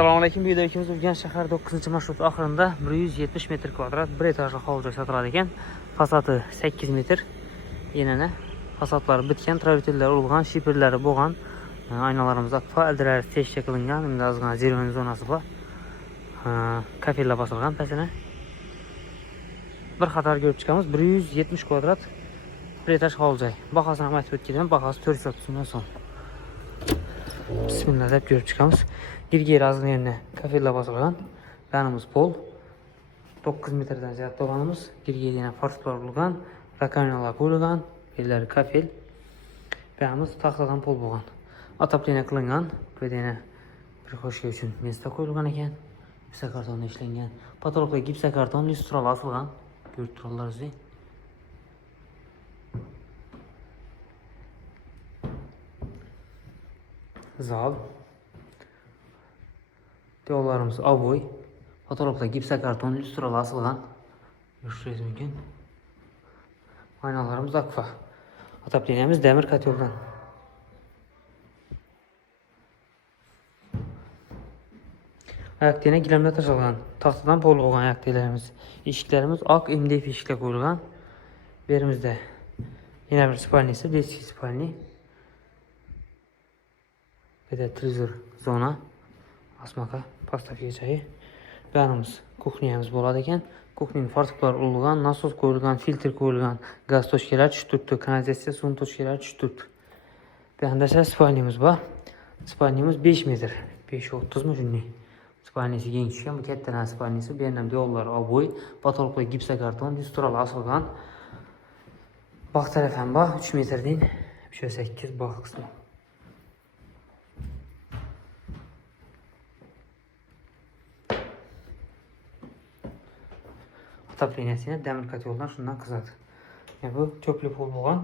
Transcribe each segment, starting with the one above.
Assalomualaykum. Bu ikimiz Urganch shahar 9-marshrut oxirida 170 metr kvadrat bir etajli hovli sotiladi ekan. Fasadi 8 metr. Yenana fasadlari bitgan, travertillari urgan, shiperlari bo'lgan. Aynalarimiz akfa, ildirari teshga qilingan, endi ozgina zirvani zonasi bor. Kafellar bosilgan pastini. Bir qator ko'rib chiqamiz. 170 kvadrat bir etaj hovli. Bahosini ham aytib o'tganman. Bahosi 430 ming so'm. Bismillah deb ko'rib chiqamiz. Girgi razmerini kafellar bosilgan. Yanimiz pol. 9 metrdan ziyod to'g'animiz. Girgiga yana farshlar bo'lgan, rakovinalar qo'yilgan, bellar kafel. Yanimiz taxtadan pol bo'lgan. Отопление qilingan. Bu yerda yana bir xo'shga uchun mesta qo'yilgan ekan. Gipsakartonda ishlangan. Patologga gipsakarton lyustral osilgan. Ko'rib turibsizlar. Zal. Devorlarimiz avoy. Fotoğrafda gipsakarton lyustral asılgan. Görüşürüz mümkün. Aynalarımız akfa. Otopleniyemiz demir katyoldan. Ayak dene gilemle taşılgan. Tahtadan pol olgan ayak denelerimiz. İşiklerimiz ak MDF işikle koyulgan. Berimizde yine bir spalnisi, deski spalni. Bir de televizor zona. Asmaka pastafiye çayı. Yanımız kuxniyamiz bo'ladi ekan. Kuxning fartuklari urilgan, nasos qo'yilgan, filtr qo'yilgan, gaz toshkalar tushib turibdi, kanalizatsiya suv toshkalari tushib turibdi. Bu yerda esa spalnimiz bor. Spalnimiz 5 metr. 5.30 mi shunday. Spalnisi keng tushgan, bu katta spalnisi. Bu yerda devorlar oboy, patologga gipsakarton, lyustral osilgan. Bog' taraf ham bor, 3 metrdan 3.8 bog' qismi. Otopleniyasini demir katyoldan shundan qizadi. Bu cho'pli pol bo'lgan.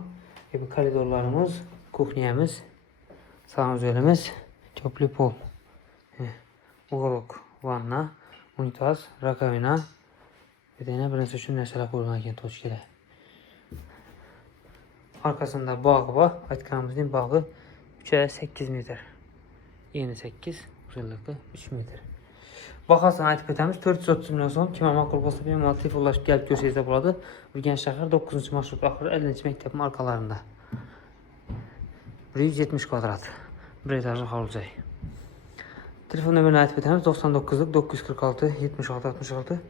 Bu koridorlarimiz, kuxniyamiz, sanuzorimiz, cho'pli pol. Uyg'oq, vanna, unitaz, rakovina. Bir yana bir narsa uchun narsalar qo'yilgan ekan toshkalar. Arkasında bog'i bor. Aytganimizning bog'i 3.8 metr. Eni 8, uzunligi 3 metr. Bahosini aytib ketamiz. 430 million so'm. Kim ma'qul bo'lsa bemalol telefonlashib kelib ko'rsangiz bo'ladi. Urganch shahar 9-marshrut oxiri 50-maktab markalarida. 170 kvadrat. Bir etajli hovli. Telefon nomerini aytib ketamiz. 99 946 76 66.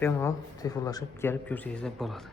Bemalol telefonlashib kelib ko'rsangiz bo'ladi.